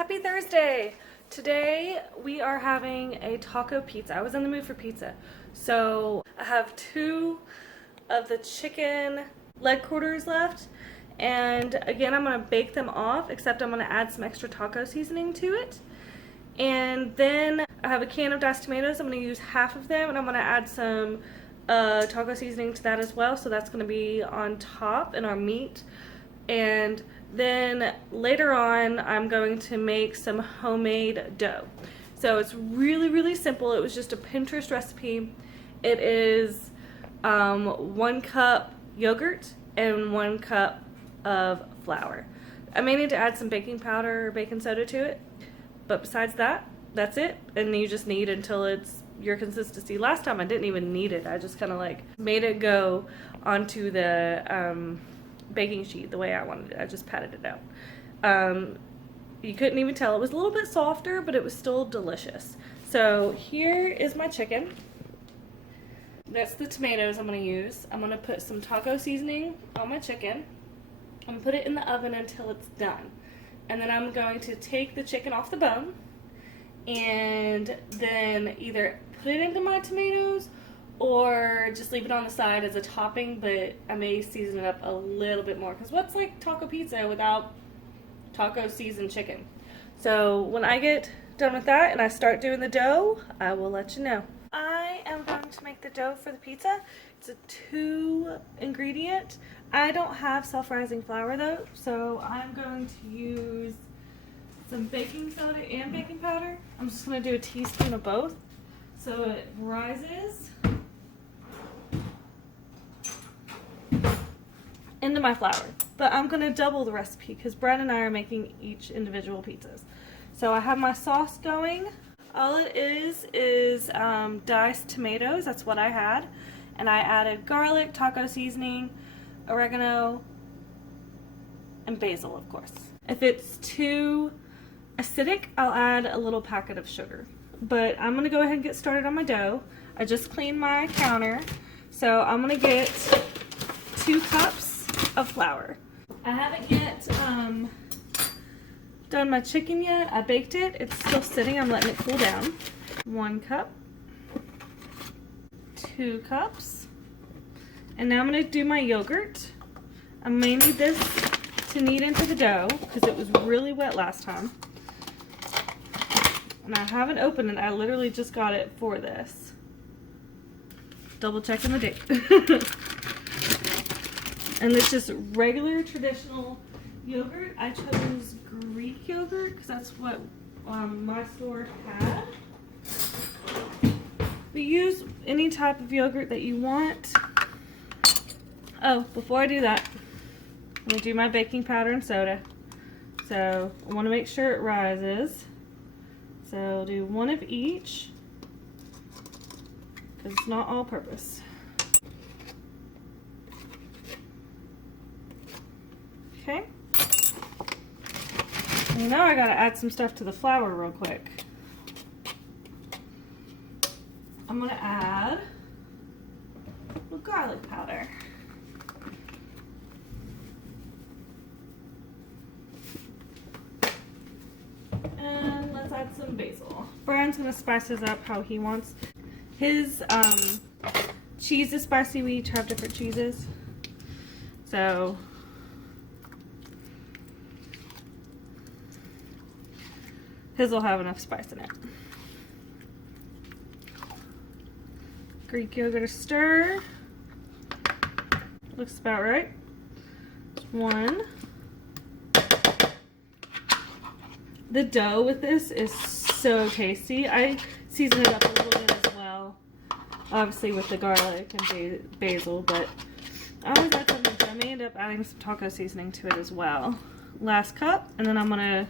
Happy Thursday! Today we are having a taco pizza. I was in the mood for pizza. So I have 2 of the chicken leg quarters left. And again, I'm going to bake them off, except I'm going to add some extra taco seasoning to it. And then I have a can of diced tomatoes. I'm going to use half of them, and I'm going to add some taco seasoning to that as well. So that's going to be on top in our meat. And then later on, I'm going to make some homemade dough. So it's really simple. It was just a Pinterest recipe. It is 1 cup yogurt and 1 cup of flour. I may need to add some baking powder or baking soda to it, but besides that, that's it. And you just knead until it's your consistency. Last time I didn't even knead it. I just kind of like made it go onto the baking sheet the way I wanted it. I just patted it out. You couldn't even tell. It was a little bit softer, but it was still delicious. So here is my chicken. That's the tomatoes I'm going to use. I'm going to put some taco seasoning on my chicken. I'm going to put it in the oven until it's done. And then I'm going to take the chicken off the bone and then either put it into my tomatoes or just leave it on the side as a topping, but I may season it up a little bit more, because what's like taco pizza without taco seasoned chicken? So when I get done with that and I start doing the dough, I will let you know. I am going to make the dough for the pizza. It's a 2 ingredient. I don't have self-rising flour though, so I'm going to use some baking soda and baking powder. I'm just going to do a teaspoon of both so it rises into my flour. But I'm going to double the recipe because Brad and I are making each individual pizzas. So I have my sauce going. All it is diced tomatoes. That's what I had. And I added garlic, taco seasoning, oregano, and basil, of course. If it's too acidic, I'll add a little packet of sugar. But I'm going to go ahead and get started on my dough. I just cleaned my counter. So I'm going to get 2 cups of flour. I haven't yet done my chicken yet. I baked it. It's still sitting. I'm letting it cool down. 1 cup. 2 cups. And now I'm going to do my yogurt. I may need this to knead into the dough because it was really wet last time. And I haven't opened it. I literally just got it for this. Double checking the date. And it's just regular traditional yogurt. I chose Greek yogurt because that's what my store had. But use any type of yogurt that you want. Oh, before I do that, I'm going to do my baking powder and soda. So I want to make sure it rises. So I'll do 1 of each because it's not all purpose. Okay. And now I gotta add some stuff to the flour real quick. I'm gonna add a garlic powder. And let's add some basil. Brian's gonna spice his up how he wants. His cheese is spicy. We each have different cheeses. So his will have enough spice in it. Greek yogurt, a stir. Looks about right. 1. The dough with this is so tasty. I season it up a little bit as well, obviously with the garlic and basil, but I always add something, so I may end up adding some taco seasoning to it as well. Last cup, and then I'm gonna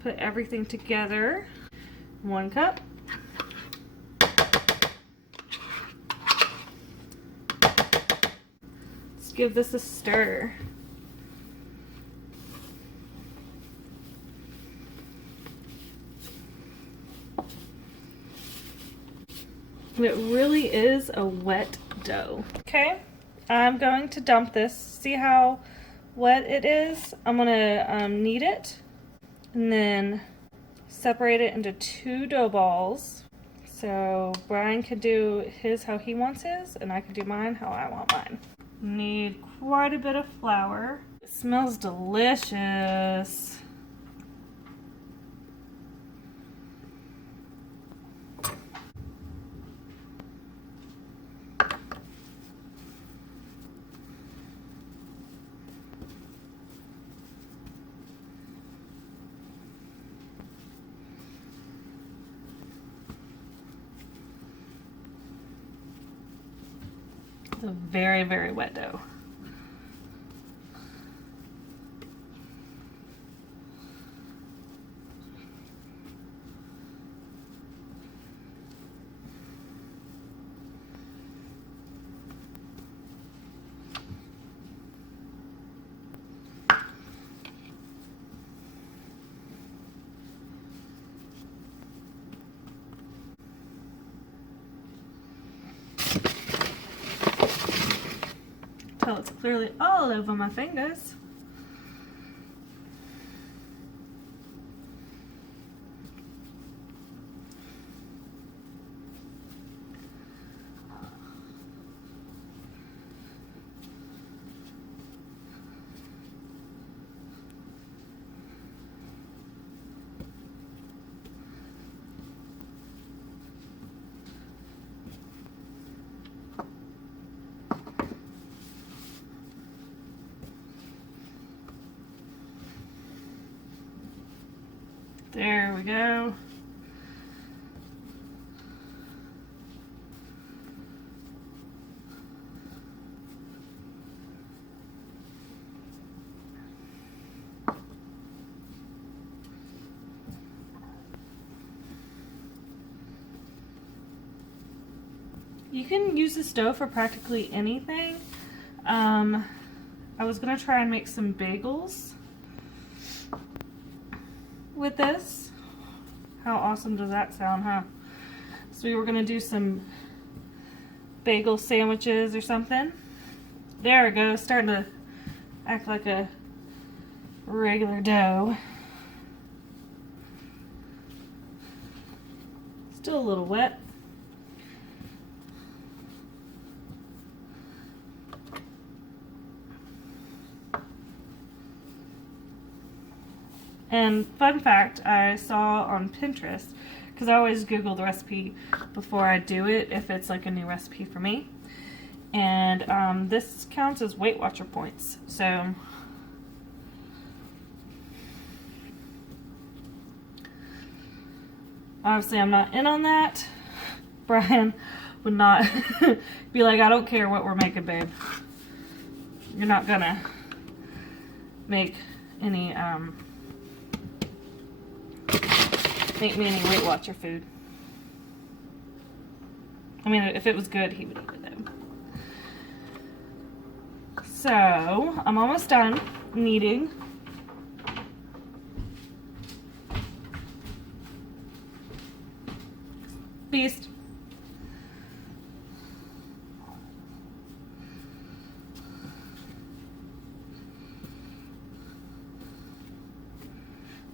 put everything together. 1 cup. Let's give this a stir. It really is a wet dough. Okay, I'm going to dump this. See how wet it is? I'm gonna knead it. and then separate it into 2 dough balls. So Brian could do his how he wants his, and I could do mine how I want mine. Need quite a bit of flour. It smells delicious. It's a very, very wet dough. Till it's clearly all over my fingers. There we go. You can use the stove for practically anything. I was gonna try and make some bagels with this. How awesome does that sound, huh? So we were gonna do some bagel sandwiches or something. There we go, starting to act like a regular dough. Still a little wet. And fun fact, I saw on Pinterest, because I always Google the recipe before I do it if it's like a new recipe for me. And this counts as Weight Watcher points. So obviously I'm not in on that. Brian would not be like, I don't care what we're making, babe. You're not gonna make any make me any Weight Watcher food. I mean, if it was good, he would eat it though. So, I'm almost done kneading. Beast.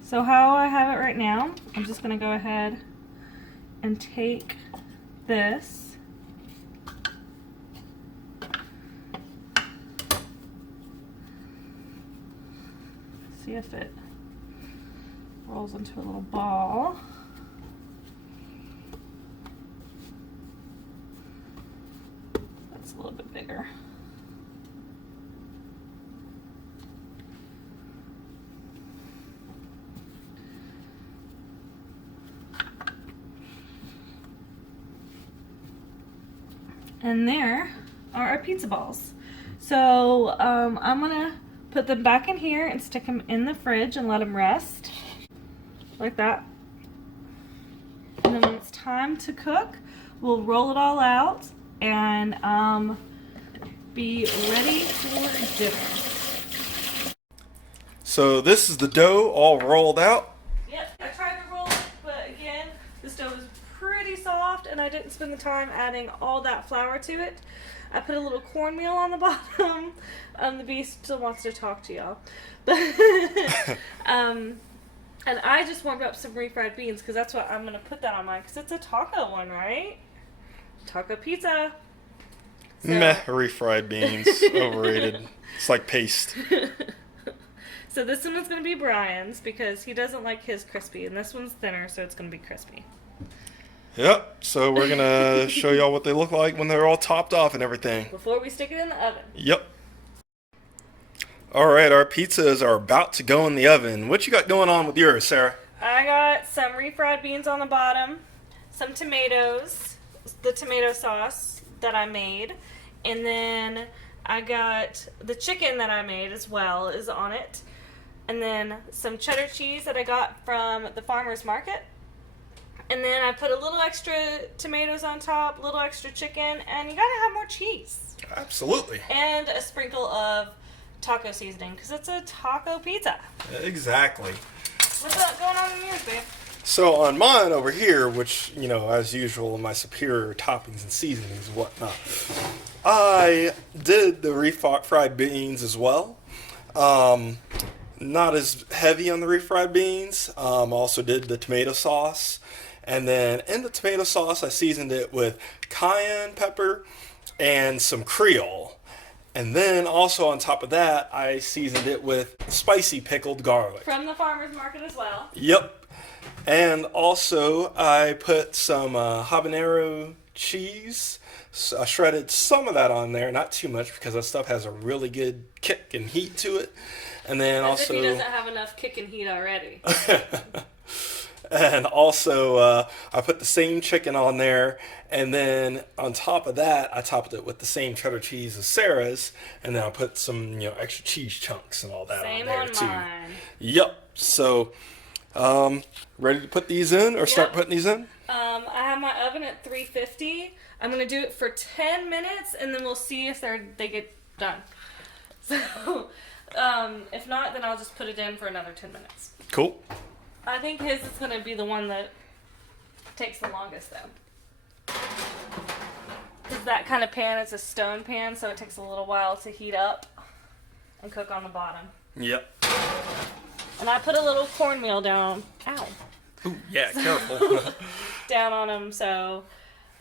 So how I have it right now, I'm just going to go ahead and take this, see if it rolls into a little ball. That's a little bit bigger. And there are our pizza balls. So I'm gonna put them back in here and stick them in the fridge and let them rest like that. And then when it's time to cook, we'll roll it all out and be ready for dinner. So this is the dough all rolled out. Yep, I tried to roll it, but again, this dough is pretty soft and I didn't spend the time adding all that flour to it. I put a little cornmeal on the bottom. The beast still wants to talk to y'all. I And I just warmed up some refried beans because that's what I'm going to put that on mine because it's a taco one, right? Taco pizza. So. Meh, refried beans. Overrated. It's like paste. So this one is going to be Brian's because he doesn't like his crispy. And this one's thinner, so it's going to be crispy. Yep, so we're going to show y'all what they look like when they're all topped off and everything. Before we stick it in the oven. Yep. Alright, our pizzas are about to go in the oven. What you got going on with yours, Sarah? I got some refried beans on the bottom, some tomatoes, the tomato sauce that I made, and then I got the chicken that I made as well is on it, and then some cheddar cheese that I got from the farmer's market. And then I put a little extra tomatoes on top, a little extra chicken, and you gotta have more cheese. Absolutely. And a sprinkle of taco seasoning, because it's a taco pizza. Exactly. What's going on in yours, babe? So on mine over here, which, as usual, my superior toppings and seasonings and whatnot, I did the refried beans as well. Not as heavy on the refried beans. Also did the tomato sauce. And then in the tomato sauce, I seasoned it with cayenne pepper and some Creole. And then also on top of that, I seasoned it with spicy pickled garlic. From the farmer's market as well. Yep. And also I put some habanero cheese. So I shredded some of that on there, not too much because that stuff has a really good kick and heat to it. And then As also... if he doesn't have enough kick and heat already. And also, I put the same chicken on there, and then on top of that, I topped it with the same cheddar cheese as Sarah's, and then I put some, extra cheese chunks and all that on there too. Same on mine. Yep. So, ready to put these in, or start putting these in? I have my oven at 350. I'm gonna do it for 10 minutes, and then we'll see if they get done. So, if not, then I'll just put it in for another 10 minutes. Cool. I think his is going to be the one that takes the longest, though. Because that kind of pan is a stone pan, so it takes a little while to heat up and cook on the bottom. Yep. And I put a little cornmeal down. Ow. Ooh, yeah, careful. Down on them, so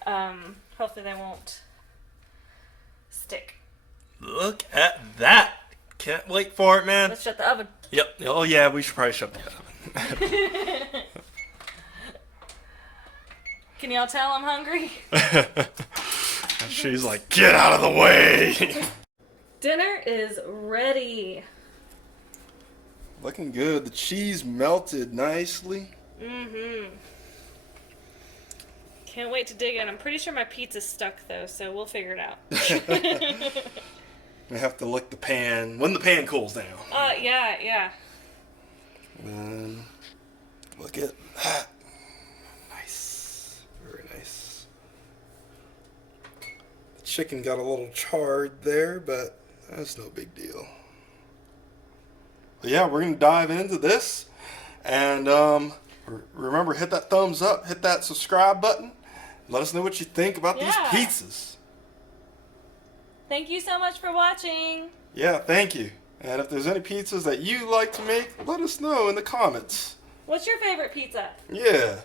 hopefully they won't stick. Look at that. Can't wait for it, man. Let's shut the oven. Yep. Oh, yeah, we should probably shut the oven. Can y'all tell I'm hungry? She's like, get out of the way. Dinner is ready. Looking good. The cheese melted nicely. Mm-hmm. Can't wait to dig in. I'm pretty sure my pizza's stuck though, so we'll figure it out. We have to lick the pan when the pan cools down. Yeah. And look at that. Nice. Very nice. The chicken got a little charred there, but that's no big deal. But yeah, we're going to dive into this. And remember, hit that thumbs up, hit that subscribe button. Let us know what you think about these pizzas. Thank you so much for watching. Yeah, thank you. And if there's any pizzas that you like to make, let us know in the comments. What's your favorite pizza? Yeah.